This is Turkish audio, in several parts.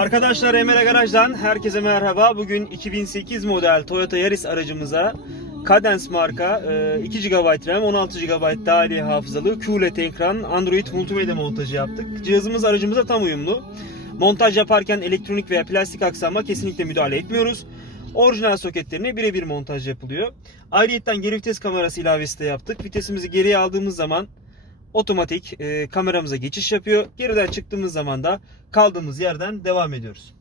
Arkadaşlar Emre Garaj'dan herkese merhaba. Bugün 2008 model Toyota Yaris aracımıza Cadence marka e, 2 GB RAM, 16 GB dahili hafızalı QLED ekran Android multimedya montajı yaptık. Cihazımız aracımıza tam uyumlu. Montaj yaparken elektronik veya plastik aksama kesinlikle müdahale etmiyoruz. Orijinal soketlerine birebir montaj yapılıyor. Ayrıyeten geri vites kamerası ilavesi de yaptık. Vitesimizi geriye aldığımız zaman otomatik e, kameramıza geçiş yapıyor. Geriden çıktığımız zaman da kaldığımız yerden devam ediyoruz.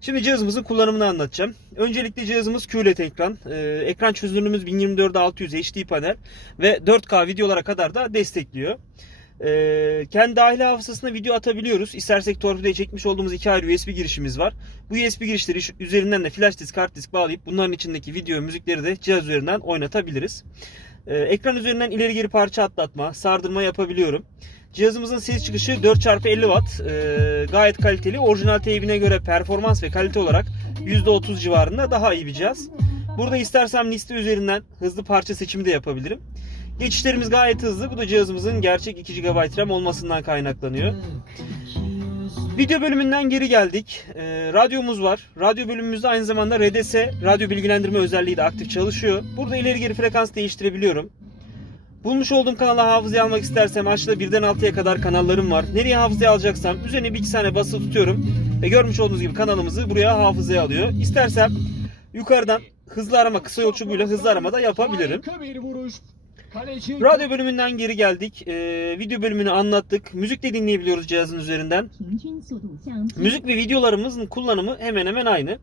Şimdi cihazımızın kullanımını anlatacağım. Öncelikle cihazımız QLED ekran. E, ekran çözünürlüğümüz 1024-600 HD panel ve 4K videolara kadar da destekliyor. E, kendi dahili hafızasına video atabiliyoruz. İstersek torpidoya çekmiş olduğumuz iki ayrı USB girişimiz var. Bu USB girişleri üzerinden de flash disk, hard disk bağlayıp bunların içindeki video, müzikleri de cihaz üzerinden oynatabiliriz. Ee, ekran üzerinden ileri geri parça atlatma, sardırma yapabiliyorum. Cihazımızın ses çıkışı 4x50 Watt. Ee, gayet kaliteli. Orijinal teybine göre performans ve kalite olarak %30 civarında daha iyi bir cihaz. Burada istersem liste üzerinden hızlı parça seçimi de yapabilirim. Geçişlerimiz gayet hızlı. Bu da cihazımızın gerçek 2 GB RAM olmasından kaynaklanıyor. Video bölümünden geri geldik. Ee, radyomuz var. Radyo bölümümüzde aynı zamanda RDS, radyo bilgilendirme özelliği de aktif çalışıyor. Burada ileri geri frekans değiştirebiliyorum. Bulmuş olduğum kanala hafızaya almak istersem aşağıda birden 6'ya kadar kanallarım var. Nereye hafızaya alacaksam üzerine bir iki saniye basılı tutuyorum. Ve görmüş olduğunuz gibi kanalımızı buraya hafızaya alıyor. İstersem yukarıdan hızlı arama, kısa yol çubuğuyla hızlı arama da yapabilirim. Radyo bölümünden geri geldik. Ee, video bölümünü anlattık. Müzik de dinleyebiliyoruz cihazın üzerinden. Müzik ve videolarımızın kullanımı hemen hemen aynı.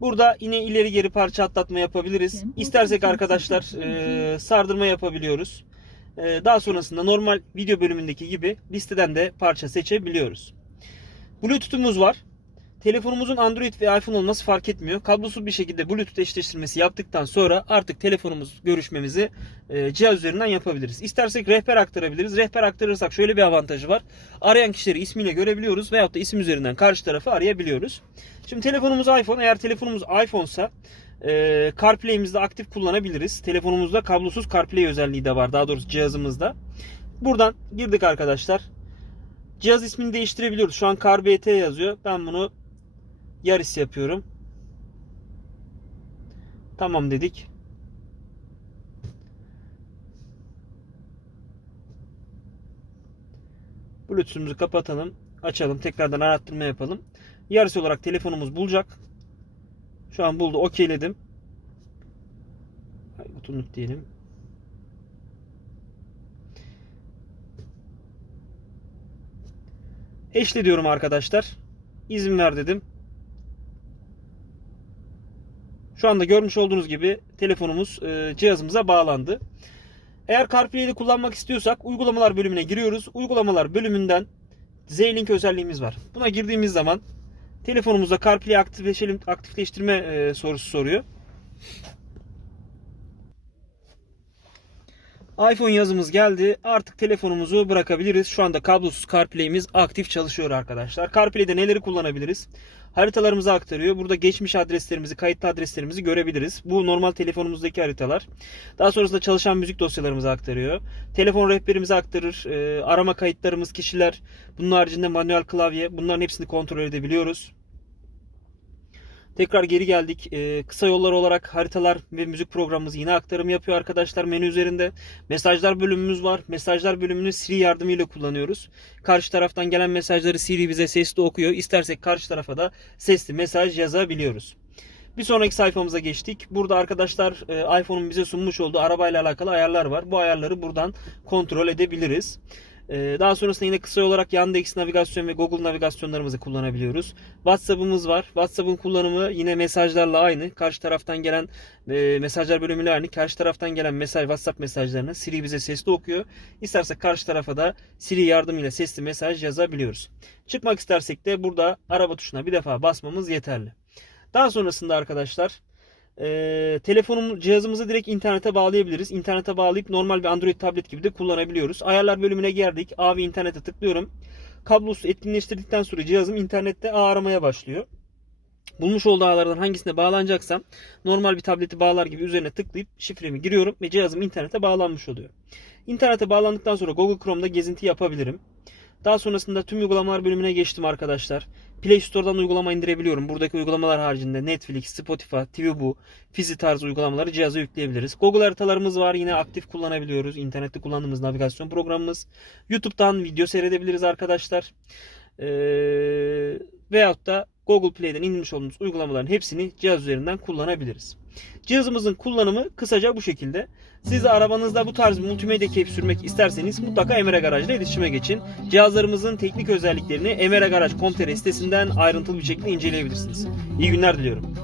Burada yine ileri geri parça atlatma yapabiliriz. İstersek arkadaşlar e, sardırma yapabiliyoruz. E, daha sonrasında normal video bölümündeki gibi listeden de parça seçebiliyoruz. Bluetooth'umuz var. Telefonumuzun Android ve iPhone olması fark etmiyor. Kablosuz bir şekilde Bluetooth eşleştirmesi yaptıktan sonra artık telefonumuz görüşmemizi e, cihaz üzerinden yapabiliriz. İstersek rehber aktarabiliriz. Rehber aktarırsak şöyle bir avantajı var. Arayan kişileri ismiyle görebiliyoruz veyahut da isim üzerinden karşı tarafı arayabiliyoruz. Şimdi telefonumuz iPhone. Eğer telefonumuz iPhone ise e, CarPlay'imizi de aktif kullanabiliriz. Telefonumuzda kablosuz CarPlay özelliği de var. Daha doğrusu cihazımızda. Buradan girdik arkadaşlar. Cihaz ismini değiştirebiliyoruz. Şu an CarBT yazıyor. Ben bunu Yaris yapıyorum. Tamam dedik. Bluetooth'umuzu kapatalım. Açalım. Tekrardan arattırma yapalım. Yaris olarak telefonumuz bulacak. Şu an buldu. Okeyledim. Butonluk diyelim. Eşle diyorum arkadaşlar. İzin ver dedim. Şu anda görmüş olduğunuz gibi telefonumuz e, cihazımıza bağlandı. Eğer CarPlay'de kullanmak istiyorsak uygulamalar bölümüne giriyoruz. Uygulamalar bölümünden Z-Link özelliğimiz var. Buna girdiğimiz zaman telefonumuzda CarPlay aktifleşelim, aktifleştirme e, sorusu soruyor. iPhone yazımız geldi. Artık telefonumuzu bırakabiliriz. Şu anda kablosuz CarPlay'imiz aktif çalışıyor arkadaşlar. CarPlay'de neleri kullanabiliriz? Haritalarımızı aktarıyor. Burada geçmiş adreslerimizi, kayıtlı adreslerimizi görebiliriz. Bu normal telefonumuzdaki haritalar. Daha sonrasında çalışan müzik dosyalarımızı aktarıyor. Telefon rehberimizi aktarır. Ee, arama kayıtlarımız, kişiler. Bunun haricinde manuel klavye. Bunların hepsini kontrol edebiliyoruz. Tekrar geri geldik. Ee, kısa yollar olarak haritalar ve müzik programımız yine aktarım yapıyor arkadaşlar menü üzerinde. Mesajlar bölümümüz var. Mesajlar bölümünü Siri yardımıyla kullanıyoruz. Karşı taraftan gelen mesajları Siri bize sesli okuyor. İstersek karşı tarafa da sesli mesaj yazabiliyoruz. Bir sonraki sayfamıza geçtik. Burada arkadaşlar e, iPhone'un bize sunmuş olduğu arabayla alakalı ayarlar var. Bu ayarları buradan kontrol edebiliriz. Ee, Daha sonrasında yine kısa olarak Yandex navigasyon ve Google navigasyonlarımızı kullanabiliyoruz. WhatsApp'ımız var. WhatsApp'ın kullanımı yine mesajlarla aynı. Karşı taraftan gelen e, mesajlar bölümüyle aynı. Karşı taraftan gelen mesaj WhatsApp mesajlarını Siri bize sesli okuyor. İstersek karşı tarafa da Siri yardımıyla sesli mesaj yazabiliyoruz. Çıkmak istersek de burada araba tuşuna bir defa basmamız yeterli. Daha sonrasında arkadaşlar e, telefonum cihazımızı direkt internete bağlayabiliriz. İnternete bağlayıp normal bir Android tablet gibi de kullanabiliyoruz. Ayarlar bölümüne geldik. A ve internete tıklıyorum. Kablosu etkinleştirdikten sonra cihazım internette ağ aramaya başlıyor. Bulmuş olduğu ağlardan hangisine bağlanacaksam normal bir tableti bağlar gibi üzerine tıklayıp şifremi giriyorum ve cihazım internete bağlanmış oluyor. İnternete bağlandıktan sonra Google Chrome'da gezinti yapabilirim. Daha sonrasında tüm uygulamalar bölümüne geçtim arkadaşlar. Play Store'dan uygulama indirebiliyorum. Buradaki uygulamalar haricinde Netflix, Spotify, TVBu, Fizi tarzı uygulamaları cihaza yükleyebiliriz. Google haritalarımız var. Yine aktif kullanabiliyoruz. İnternette kullandığımız navigasyon programımız. YouTube'dan video seyredebiliriz arkadaşlar. Ee, veyahut da Google Play'den indirmiş olduğumuz uygulamaların hepsini cihaz üzerinden kullanabiliriz. Cihazımızın kullanımı kısaca bu şekilde. Siz de arabanızda bu tarz multimedya keyif sürmek isterseniz mutlaka Emre Garaj ile iletişime geçin. Cihazlarımızın teknik özelliklerini emregaraj.com.tr sitesinden ayrıntılı bir şekilde inceleyebilirsiniz. İyi günler diliyorum.